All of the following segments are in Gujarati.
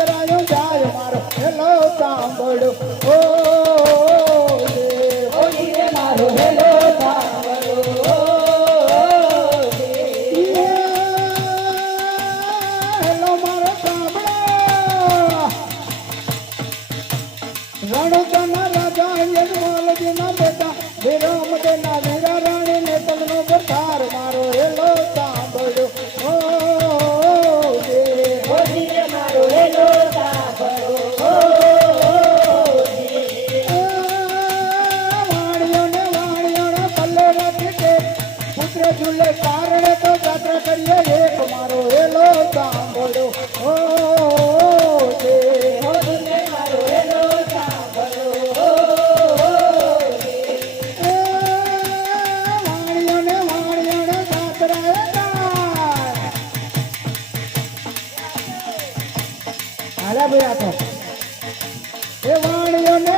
જાતરાયો જાય મારો હેલો સાંભળો ઓ ધીરે મારો હેલો સાંભળો હેલો મારો સાંભળો રણુતના રાજા યજમાલજીના બેટા વિરામ દેના વીરા રાણી ને તમનો પ્રતાર મારો હેલો સાંભળો ઓ ધીરે મારો હેલો સાંભળો વાણિયોને પલ્લે રાખી કે પુત્ર ઝૂલે કારણે તો જાત્રા કરીએ એક મારો હેલો સાંભળો ઓ ધીરે મારો હેલો સાંભળો વાણિયોને જાત્રાએ જાય હાલા ભાઈ આપો એ વાણિયોને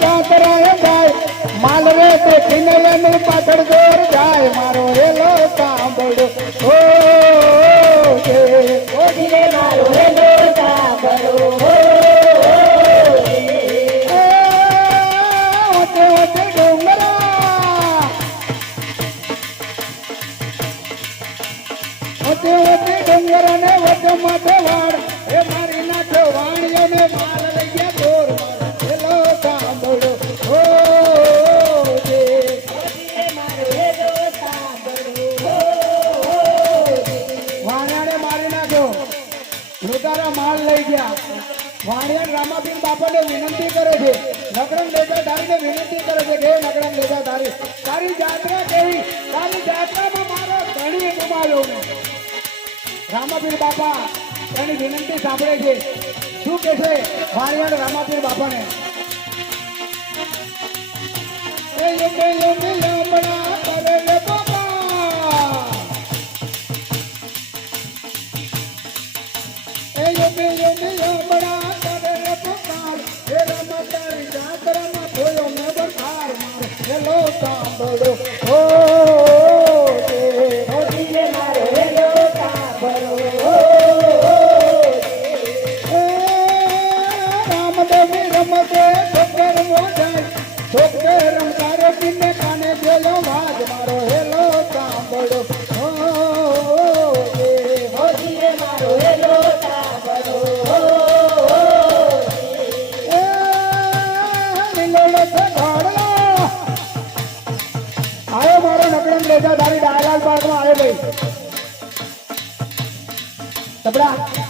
જાત્રાએ જાય માલવે તે કિનયની પાછળ જોર જાય મારો હેલો સાંભળો ઓ ધીરે મારો હેલો સાંભળો ઓતે ઓતે ડુંગરા ઓતે ઓતે ડુંગરા ને ઓતે માથે વાળ એ મારી નાખ્યો વાણિયોને માલ લઈ ગયા દોર મારો હેલો સાંભળો ઓ ધીરે મારો હેલો સાંભળો વાણિયાને મારી નાખ્યો લૂંટારા માલ લઈ ગયા વાણિયા રામાપીર બાપાને વિનંતી કરે છે નગરમ લેજાધારીને વિનંતી કરે છે કે નગરમ લેજાધારી તારી જાત્રા કેવી તારી જાત્રામાં મારો ધણી ગુમાવ્યો ને રામાપીર બાપા એની વિનંતી સાંભળે છે શું કહે છે વાણિયા રામાપીર બાપાને એ યુગે યુગે યમણા કરે રે બાપા એ યુગે યુગે યમણા કરે રે પુકાર હે રામા તારી જાત્રામાં થયો મેં બરખાર મારો હેલો સાંભળો ઓ ધીરે મારો હેલો સાંભળો રામદેવી રમતે છોકર મોજાય છોકર રમતારે પીને કાને જેલો વાજ મારો હેલો સાંભળો ઓ ધીરે મારો હેલો સાંભળો લીલો છે ઘોડલો આયો મારો નકડમ લેજા તારી ડાયલાલ પાર્કમાં આવ્યો ભાઈ તબડા